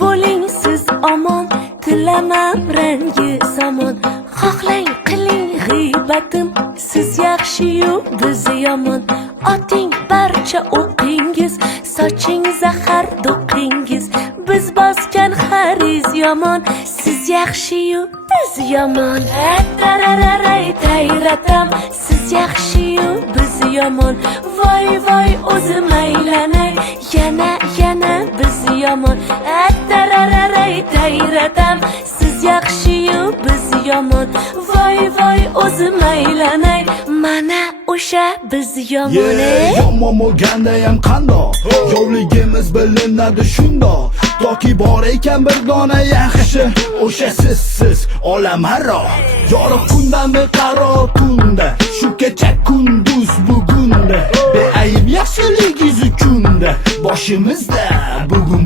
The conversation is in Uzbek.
bo'ling siz omon, tilamam rangi zamon. Xohlang qiling g'iybatim, siz yaxshi-yu biz yomon. Oting barcha o'qingiz, soching zahar do'qingiz. Biz bosgan xariz yomon, siz yaxshi-yu biz yomon. Tarararay tayratam, siz yaxshi-yu biz yomon. Voy voy o'zim aylanay, yana biz yomon. Tarararay tayratam, siz yaxshi-yu biz yomon. Voy voy o'zim aylanay, mana o'sha biz yomon. Yomon bo'lgandayam qandoq, yovligimiz bilinadi shundoq. Toki bor ekan bir dona yaxshi, o'sha siz olamaro. Yorug' kundan beqaror kunda, shu kecha kunduz bugunda. Beayb yaxshiligingiz uchunda, boshimizda bugun